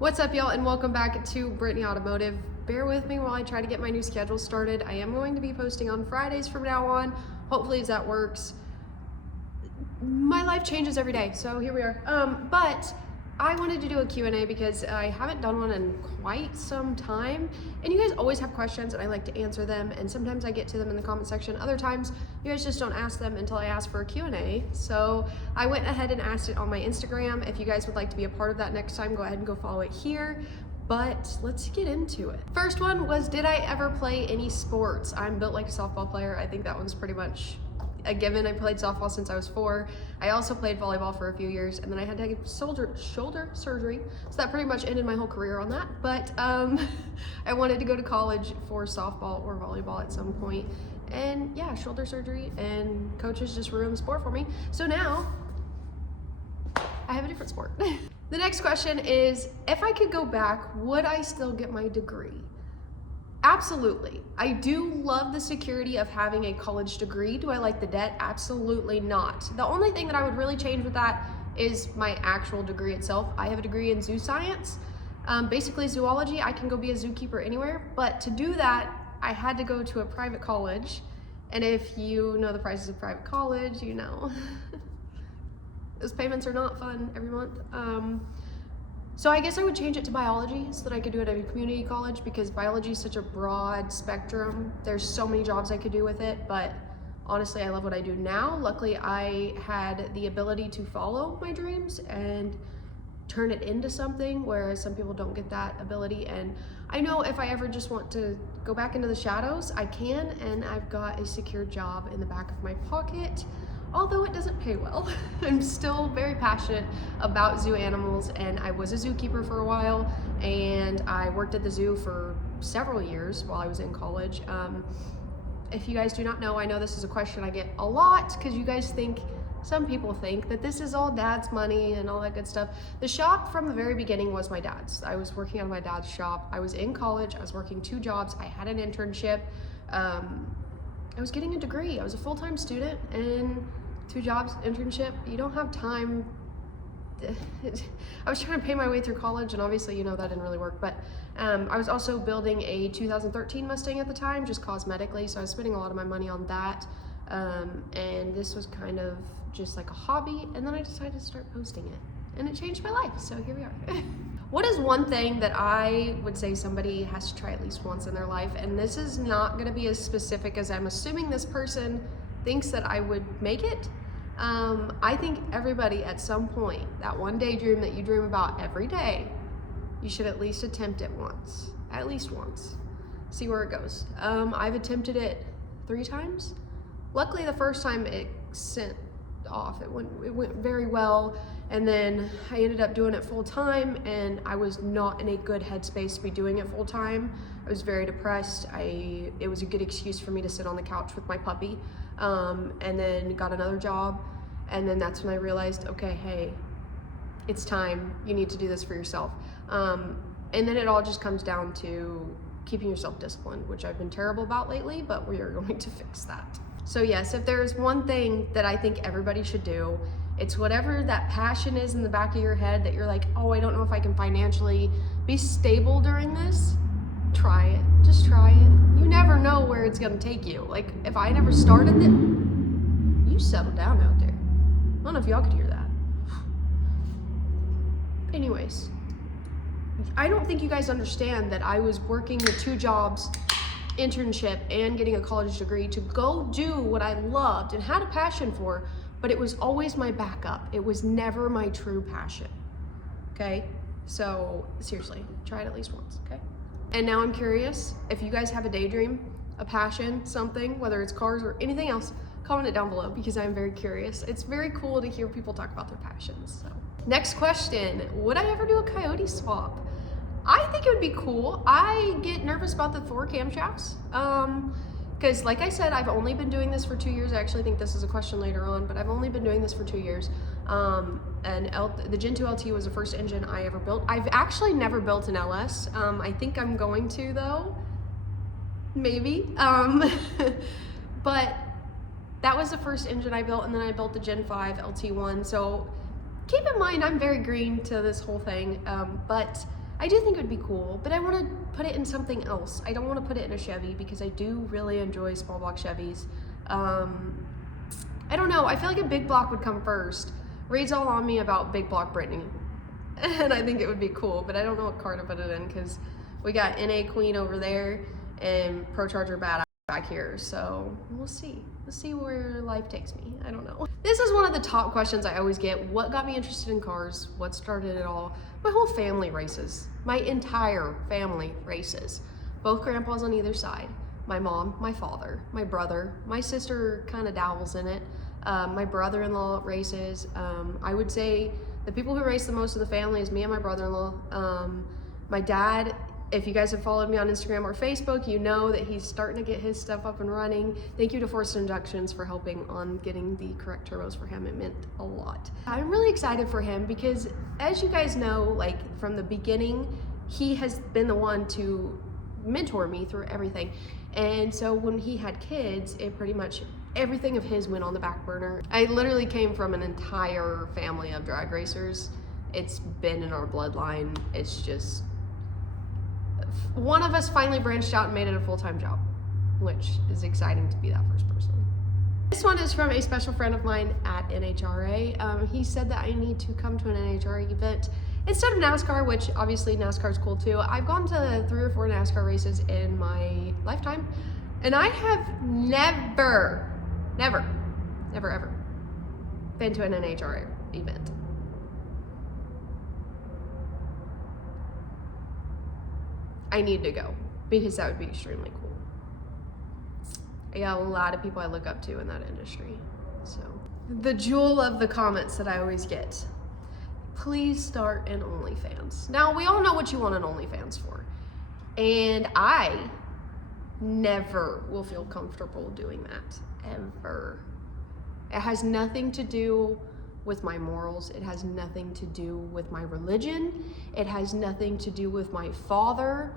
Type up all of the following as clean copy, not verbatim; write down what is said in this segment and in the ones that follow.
What's up, y'all, and welcome back to Brittany Automotive. Bear with me while I try to get my new schedule started. I am going to be posting on Fridays from now on. Hopefully that works. My life changes every day, so here we are. But I wanted to do a Q&A because I haven't done one in quite some time, and you guys always have questions and I like to answer them, and sometimes I get to them in the comment section. Other times you guys just don't ask them until I ask for a Q&A. So I went ahead and asked it on my Instagram. If you guys would like to be a part of that next time, go ahead and go follow it here. But let's get into it. First one was, did I ever play any sports? I'm built like a softball player. I think that one's pretty much a given. I played softball since I was 4. I also played volleyball for a few years, and then I had to get shoulder surgery, so that pretty much ended my whole career on that. But I wanted to go to college for softball or volleyball at some point, and yeah, shoulder surgery, and coaches just ruined the sport for me. So now I have a different sport. The next question is, if I could go back, would I still get my degree? Absolutely. I do love the security of having a college degree. Do I like the debt? Absolutely not. The only thing that I would really change with that is my actual degree itself. I have a degree in zoo science, basically zoology. I can go be a zookeeper anywhere, but to do that, I had to go to a private college. And if you know the prices of private college, you know, those payments are not fun every month. So I guess I would change it to biology so that I could do it at a community college, because biology is such a broad spectrum. There's so many jobs I could do with it, but honestly, I love what I do now. Luckily, I had the ability to follow my dreams and turn it into something, whereas some people don't get that ability. And I know if I ever just want to go back into the shadows, I can, and I've got a secure job in the back of my pocket. Although it doesn't pay well. I'm still very passionate about zoo animals, and I was a zookeeper for a while, and I worked at the zoo for several years while I was in college. If you guys do not know, I know this is a question I get a lot, because you guys think, some people think that this is all dad's money and all that good stuff. The shop from the very beginning was my dad's. I was working out of my dad's shop. I was in college, I was working 2 jobs, I had an internship. I was getting a degree. I was a full-time student, and 2 jobs, internship. You don't have time. I was trying to pay my way through college, and obviously, you know, that didn't really work. But I was also building a 2013 Mustang at the time, just cosmetically. So I was spending a lot of my money on that. And this was kind of just like a hobby. And then I decided to start posting it, and it changed my life. So here we are. What is one thing that I would say somebody has to try at least once in their life? And this is not going to be as specific as I'm assuming this person thinks that I would make it. I think everybody at some point, that one daydream that you dream about every day, you should at least attempt it once. At least once. See where it goes. I've attempted it 3 times. Luckily, the first time it sent off. It went very well, and then I ended up doing it full time, and I was not in a good headspace to be doing it full time. I was very depressed. It was a good excuse for me to sit on the couch with my puppy, and then got another job, and then that's when I realized, okay, hey, it's time. You need to do this for yourself. And then it all just comes down to keeping yourself disciplined, which I've been terrible about lately, but we are going to fix that. So yes, if there's one thing that I think everybody should do, it's whatever that passion is in the back of your head that you're like, oh, I don't know if I can financially be stable during this. Try it. Just try it. You never know where it's gonna take you. Like, if I never started it, you settle down out there. I don't know if y'all could hear that. Anyways, I don't think you guys understand that I was working the 2 jobs, internship, and getting a college degree to go do what I loved and had a passion for, but it was always my backup. It was never my true passion. Okay? So seriously, try it at least once, okay? And now I'm curious, if you guys have a daydream, a passion, something, whether it's cars or anything else, comment it down below, because I'm very curious. It's very cool to hear people talk about their passions. So next question, would I ever do a coyote swap? I think it would be cool. I get nervous about the 4 camshafts, because like I said, I've only been doing this for 2 years. I actually think this is a question later on, but I've only been doing this for 2 years. The Gen 2 LT was the first engine I ever built. I've actually never built an LS. I think I'm going to, though, maybe. But that was the first engine I built, and then I built the Gen 5 LT1. So keep in mind, I'm very green to this whole thing, but I do think it would be cool, but I want to put it in something else. I don't want to put it in a Chevy because I do really enjoy small block Chevys. I don't know, I feel like a big block would come first. Reed's all on me about big block Brittany, and I think it would be cool, but I don't know what car to put it in because we got NA Queen over there and Pro Charger Bad back here, so we'll see. We'll see where life takes me. I don't know. This is one of the top questions I always get. What got me interested in cars? What started it all? My whole family races. My entire family races. Both grandpas on either side. My mom, my father, my brother, my sister kind of dabbles in it. My brother-in-law races. I would say the people who race the most of the family is me and my brother-in-law. My dad, if you guys have followed me on Instagram or Facebook, you know that he's starting to get his stuff up and running. Thank you to Forced Inductions for helping on getting the correct turbos for him. It meant a lot. I'm really excited for him because, as you guys know, like from the beginning, he has been the one to mentor me through everything. And so when he had kids, it pretty much everything of his went on the back burner. I literally came from an entire family of drag racers. It's been in our bloodline. It's just, one of us finally branched out and made it a full-time job, which is exciting to be that first person. This one is from a special friend of mine at NHRA. He said that I need to come to an NHRA event instead of NASCAR, which obviously NASCAR is cool too. I've gone to 3 or 4 NASCAR races in my lifetime, and I have never ever been to an NHRA event. I need to go because that would be extremely cool. I got a lot of people I look up to in that industry. So, the jewel of the comments that I always get. Please start an OnlyFans. Now, we all know what you want an OnlyFans for. And I never will feel comfortable doing that, ever. It has nothing to do with my morals. It has nothing to do with my religion. It has nothing to do with my father.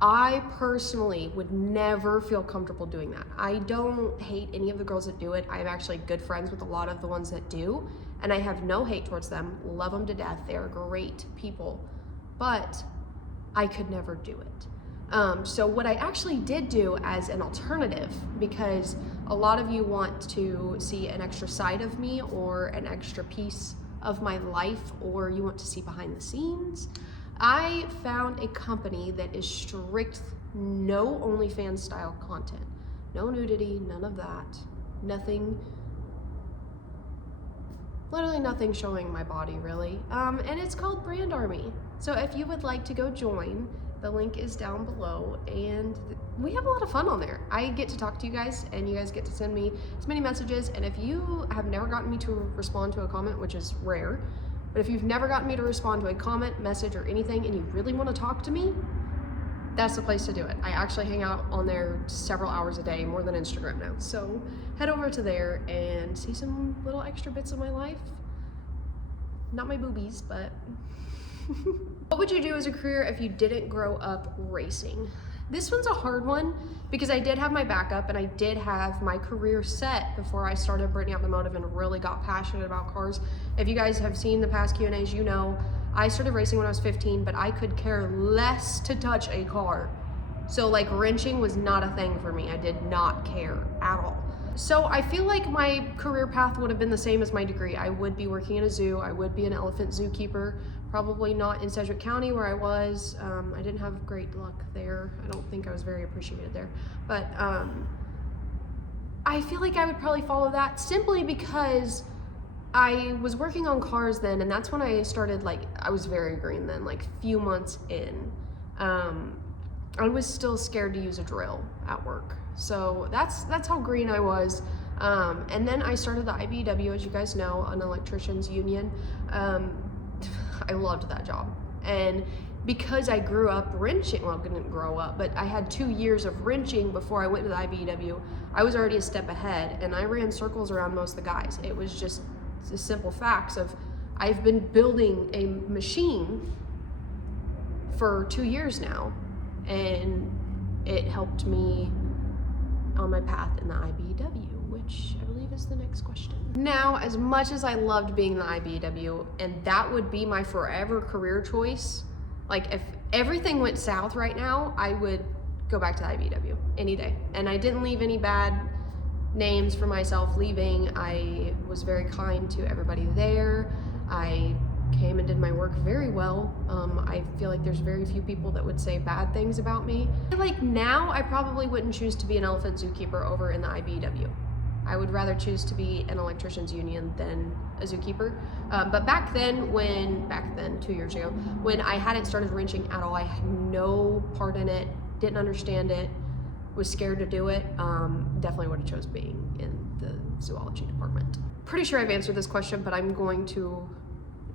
I personally would never feel comfortable doing that. I don't hate any of the girls that do it. I'm actually good friends with a lot of the ones that do, and I have no hate towards them. Love them to death. They are great people, but I could never do it. So what I actually did do as an alternative, because a lot of you want to see an extra side of me or an extra piece of my life, or you want to see behind the scenes, I found a company that is strict, no OnlyFans style content. No nudity, none of that. Nothing, literally nothing showing my body really. And it's called Brand Army. So if you would like to go join, the link is down below, and we have a lot of fun on there. I get to talk to you guys, and you guys get to send me as many messages, and if you have never gotten me to respond to a comment, which is rare, but if you've never gotten me to respond to a comment, message, or anything, and you really want to talk to me, that's the place to do it. I actually hang out on there several hours a day, more than Instagram now. So head over to there and see some little extra bits of my life. Not my boobies, but what would you do as a career if you didn't grow up racing? This one's a hard one because I did have my backup and I did have my career set before I started Brittany Automotive and really got passionate about cars. If you guys have seen the past Q&As, you know I started racing when I was 15, but I could care less to touch a car. So like wrenching was not a thing for me. I did not care at all. So I feel like my career path would have been the same as my degree. I would be working in a zoo. I would be an elephant zookeeper. Probably not in Sedgwick County where I was. I didn't have great luck there. I don't think I was very appreciated there. But I feel like I would probably follow that simply because I was working on cars then, and that's when I started, like, I was very green then, like few months in. I was still scared to use a drill at work. So that's how green I was. And then I started the IBEW, as you guys know, an electrician's union. I loved that job. And because I grew up wrenching, well, I didn't grow up, but I had 2 years of wrenching before I went to the IBEW, I was already a step ahead, and I ran circles around most of the guys. It was just the simple facts of I've been building a machine for 2 years now, and it helped me on my path in the IBEW, which I believe is the next question. Now, as much as I loved being in the IBEW, and that would be my forever career choice, Like if everything went south right now, I would go back to the IBW any day. And I didn't leave any bad names for myself leaving. I was very kind to everybody there. I came and did my work very well. I feel like there's very few people that would say bad things about me. Like now, I probably wouldn't choose to be an elephant zookeeper over in the IBW. I would rather choose to be an electrician's union than a zookeeper. But back then, 2 years ago, when I hadn't started wrenching at all, I had no part in it, didn't understand it, was scared to do it, definitely would have chose being in the zoology department. Pretty sure I've answered this question, but I'm going to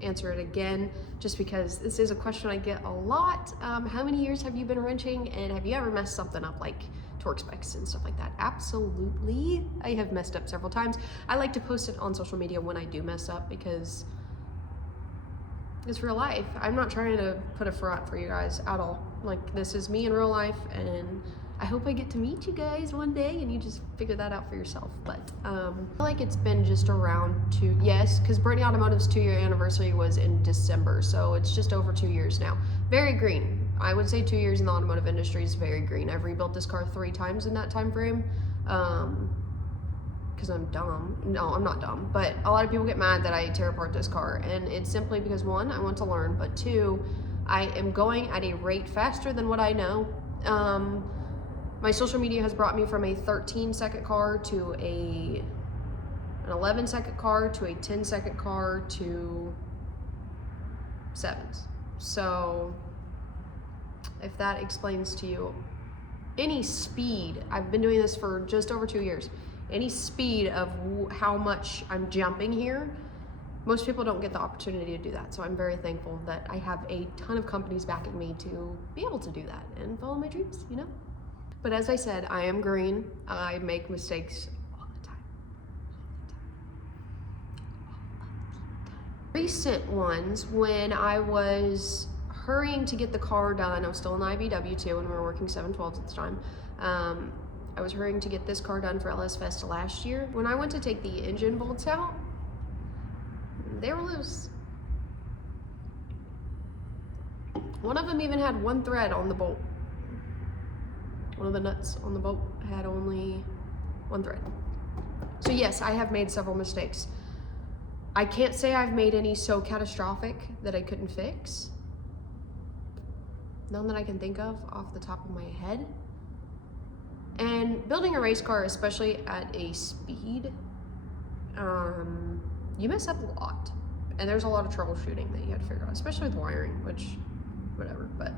answer it again just because this is a question I get a lot. How many years have you been wrenching, and have you ever messed something up like torque specs and stuff like that? Absolutely. I have messed up several times. I like to post it on social media when I do mess up because it's real life. I'm not trying to put a front for you guys at all. Like, this is me in real life, and I hope I get to meet you guys one day and you just figure that out for yourself. But I feel like it's been just around yes, because Brittany Automotive's 2-year anniversary was in December, so it's just over 2 years now. Very green. I would say 2 years in the automotive industry is very green. I've rebuilt this car 3 times in that time frame. Because I'm dumb. No, I'm not dumb. But a lot of people get mad that I tear apart this car, and it's simply because 1, I want to learn, but 2, I am going at a rate faster than what I know. My social media has brought me from a 13-second car to an 11-second car to a 10-second car to 7s. So if that explains to you any speed, I've been doing this for just over 2 years, any speed of how much I'm jumping here, most people don't get the opportunity to do that. So I'm very thankful that I have a ton of companies backing me to be able to do that and follow my dreams, you know? But as I said, I am green. I make mistakes all the time. Recent ones, when I was hurrying to get the car done, I was still in the IBW too, and we were working 712s at the time. I was hurrying to get this car done for LS Fest last year. When I went to take the engine bolts out, they were loose. One of them even had 1 thread on the bolt. One of the nuts on the bolt had only 1 thread. So yes, I have made several mistakes. I can't say I've made any so catastrophic that I couldn't fix. None that I can think of off the top of my head. And building a race car, especially at a speed, you mess up a lot. And there's a lot of troubleshooting that you have to figure out, especially with wiring, which, whatever. But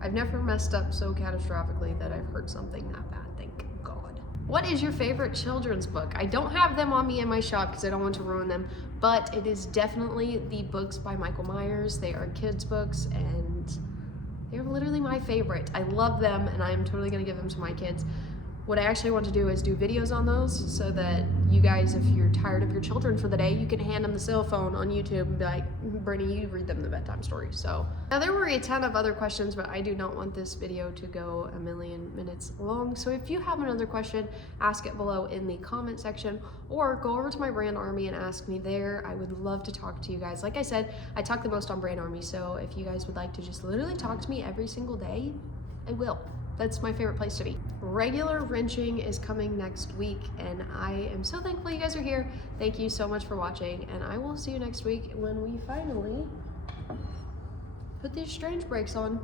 I've never messed up so catastrophically that I've hurt something that bad, thank God. What is your favorite children's book? I don't have them on me in my shop because I don't want to ruin them, but it is definitely the books by Michael Myers. They are kids' books, and they're literally my favorite. I love them, and I'm totally gonna give them to my kids. What I actually want to do is do videos on those so that you guys, if you're tired of your children for the day, you can hand them the cell phone on YouTube and be like, Brittany, you read them the bedtime story. So now there were a ton of other questions, but I do not want this video to go a million minutes long. So if you have another question, ask it below in the comment section, or go over to my brand army and ask me there. I would love to talk to you guys. Like I said, I talk the most on brand army. So if you guys would like to just literally talk to me every single day, I will. That's my favorite place to be. Regular wrenching is coming next week, and I am so thankful you guys are here. Thank you so much for watching, and I will see you next week when we finally put these strange brakes on.